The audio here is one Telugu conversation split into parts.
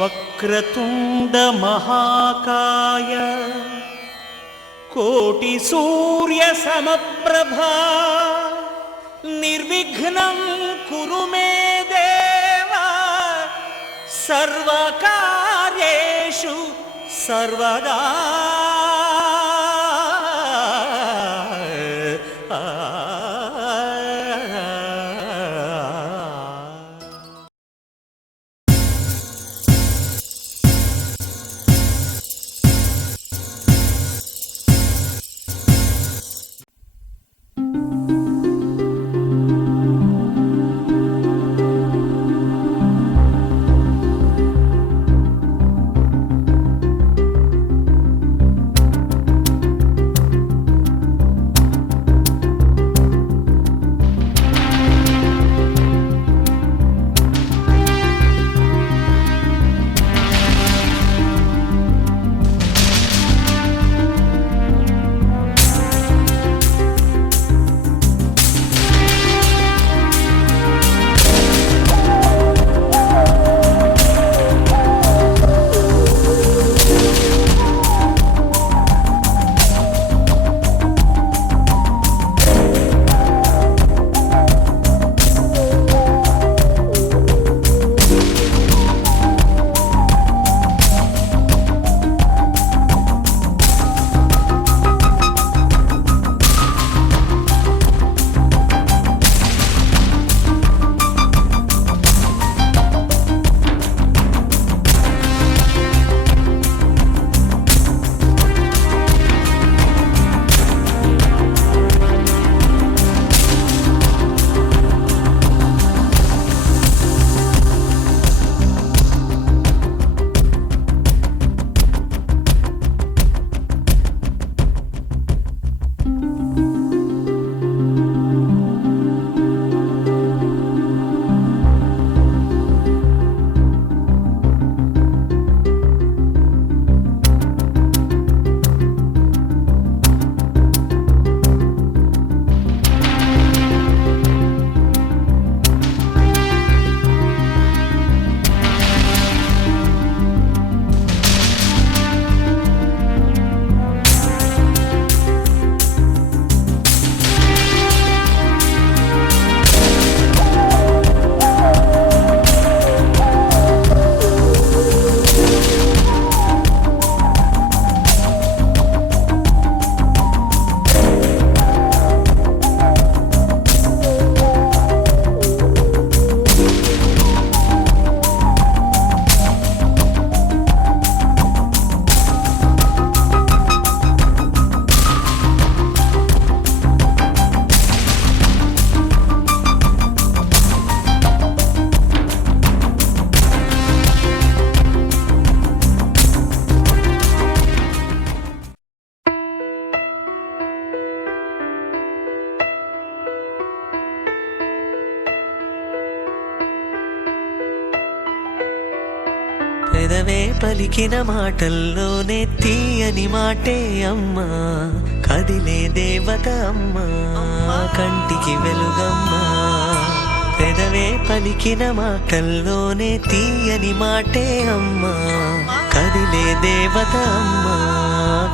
వక్రతుండ మహాకాయ కోటి సూర్య సమప్రభా నిర్విఘ్నం కురు మే దేవ సర్వకార్యేషు సర్వదా. పెదవే పలికిన మాటల్లోనే తీయని మాటే అమ్మా, కదిలే దేవత అమ్మా, కంటికి వెలుగమ్మా. పెదవే పలికిన మాటల్లోనే తీయని మాటే అమ్మా, కదిలే దేవత అమ్మా,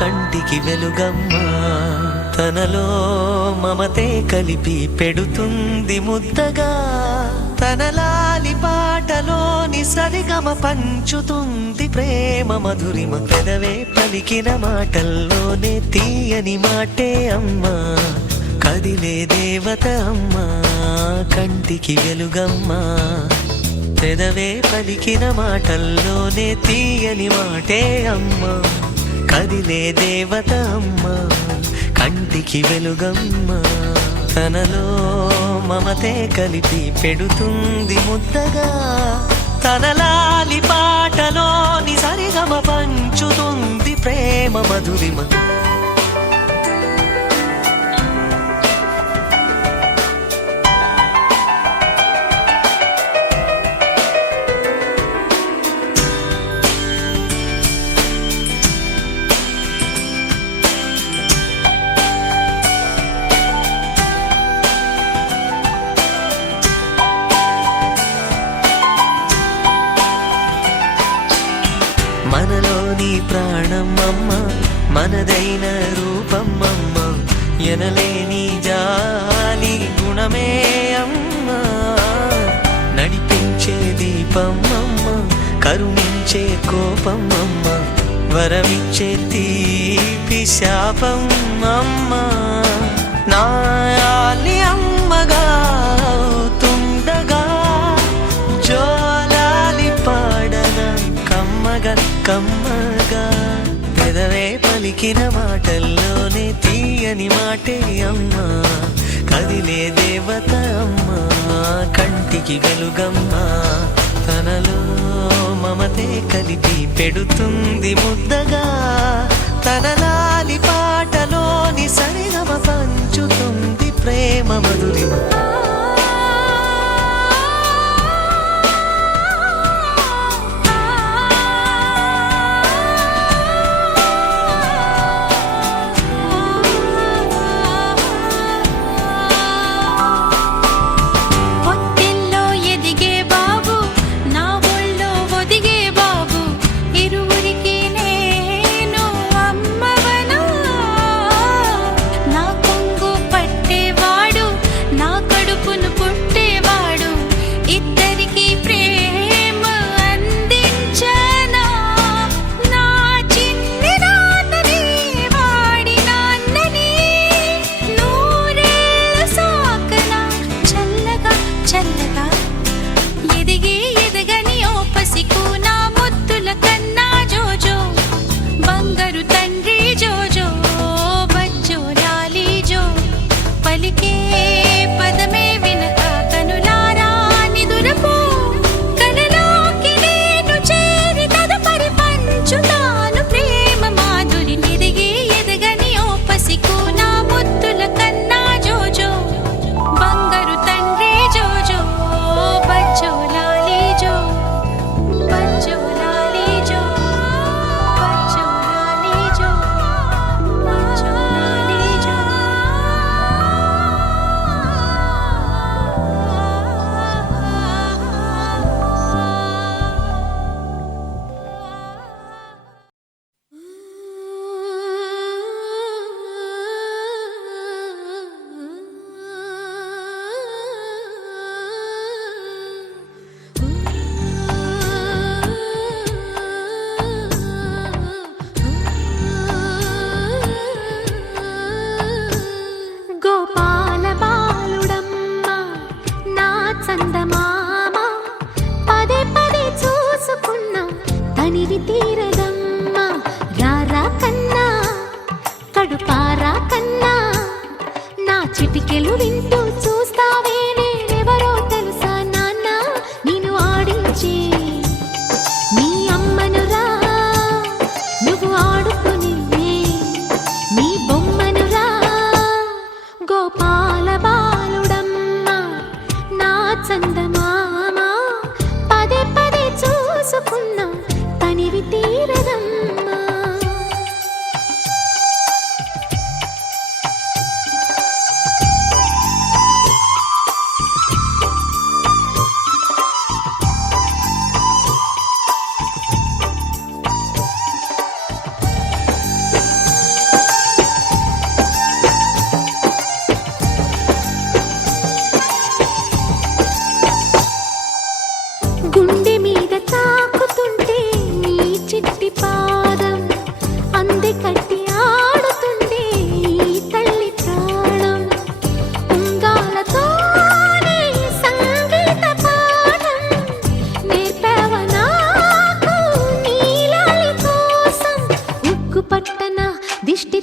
కంటికి వెలుగమ్మా. తనలో మమతే కలిపి పెడుతుంది ముద్దగా, తన లాలి పాటలోని సరిగమ పంచుతుంది ప్రేమ మధురిమ. పెదవే పలికిన మాటల్లోనే తీయని మాటే అమ్మా, కదిలే దేవత అమ్మా, కంటికి వెలుగమ్మా. పెదవే పలికిన మాటల్లోనే తీయని మాటే అమ్మా, కదిలే దేవత అమ్మా, కంటికి వెలుగమ్మా. తనలో మమతే కలిపి పెడుతుంది ముద్దగా, తన లాలి పాటలోని సరిగమ పంచుతుంది ప్రేమ మధురిమ. తనదైన రూపమ్మమ్మ ఎనలేని జాలి గుణమే అమ్మ నడిపించే దీపమ్మమ్మ కరుణించే కోపమ్మమ్మ వరమిచ్చే తీపి శాపమ్మమ్మ నాయాలి అమ్మగా అవుతుండగా జోలాలి పాడన కమ్మగా కమ్మగా పెదవే పలికిన మాటల్లోనే తీయని మాటే అమ్మ కదిలే దేవత అమ్మ కంటికి వెలుగమ్మ తనలో మమతే కలిపి పెడుతుంది ముద్దగా తన లాలి పాటలోని సరిగమ పంచుతుంది ప్రేమ మధురిమ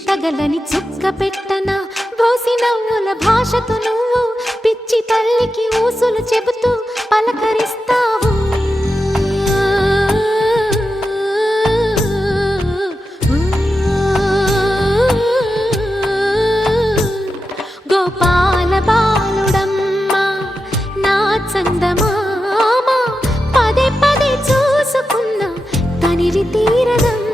తగలని చుక్క పెట్టనా బోసి నవ్వుల భాషతో నువ్వు పిచ్చి తల్లికి ఊసులు చెబుతూ పలకరిస్తావు. గోపాల బాలుడమ్మ నా చందమామ పదే పదే చూసుకున్న తనివి తీరదమ్మ.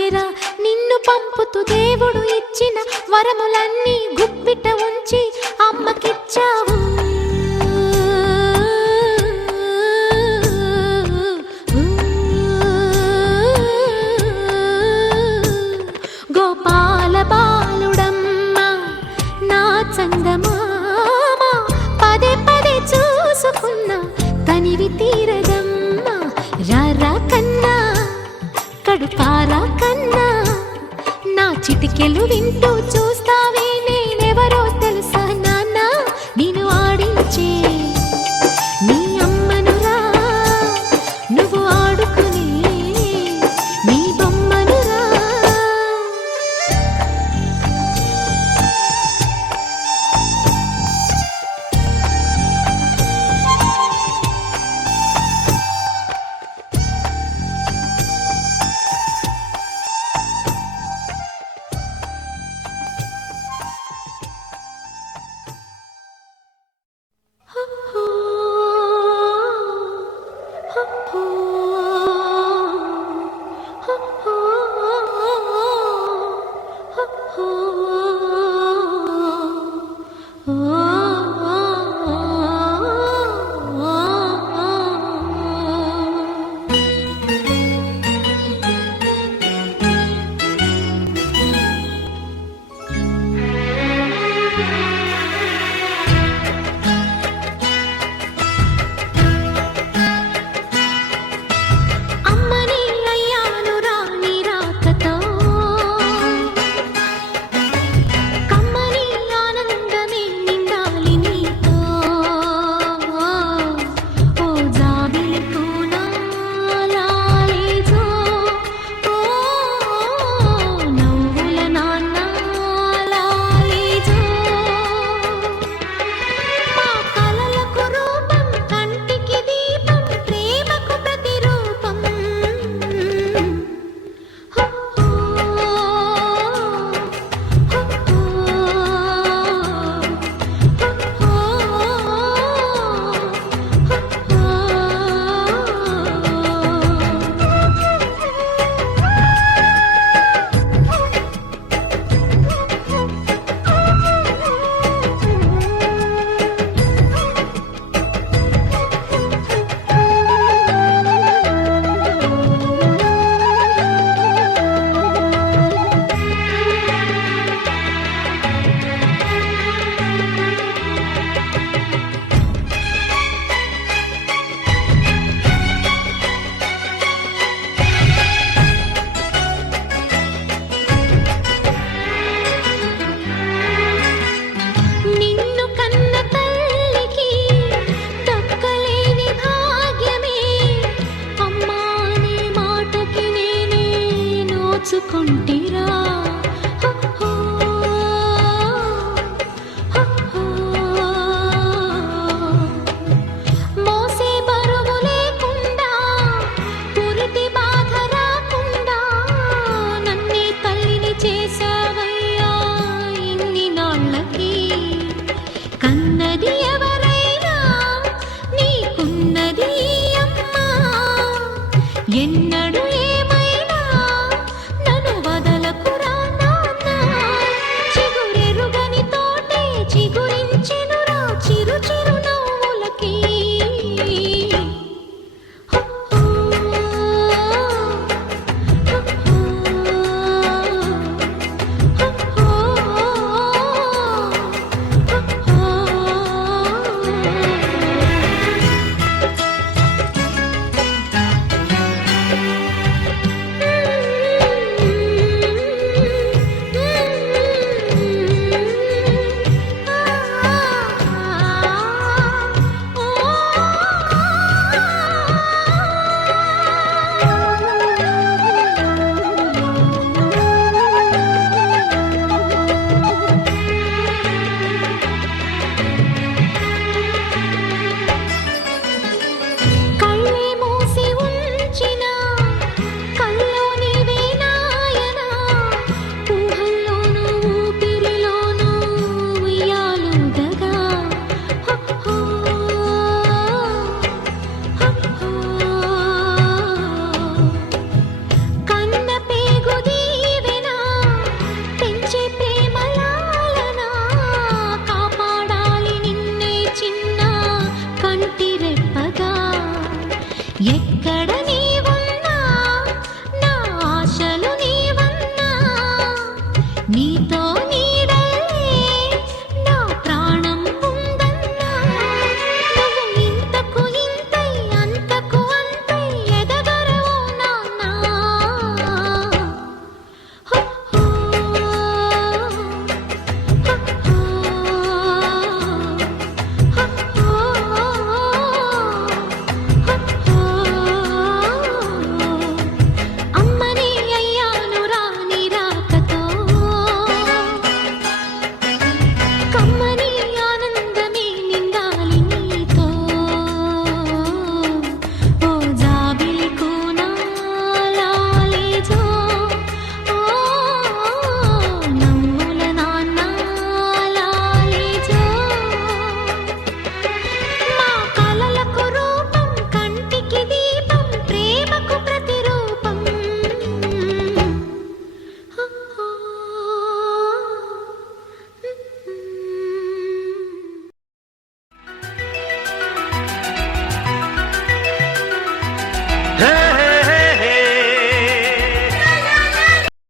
మరచెరా నిన్ను పంపుతూ దేవుడు ఇచ్చిన వరములన్నీ గుప్పిట ఉంచి అమ్మకిచ్చావు. గోపాల బాలుడమ్మా నా చందమామ పదే పదే చూసుకున్నా తనివి తీరదమ్మా. రారా కన్నా కడుపారా కన్నా నా చిటికెలు వింటూ చూస్తావే నేనెవరో తెలుసా నాన్న. నేను ఆడించే నీ అమ్మనురా నువ్వు ఆడుకునే నీ బొమ్మనురా. కొంటిరా మోసే బరువు లేకుండా పురిటి బాధ రాకుండా నన్నే తల్లిని చేసావయ్యా ఇన్ని నాళ్ళకి. కన్నది ఎవరైనా నీకున్నది అమ్మా ఎన్నడు ఏమైనా నన్ను వదల ఎక్కడ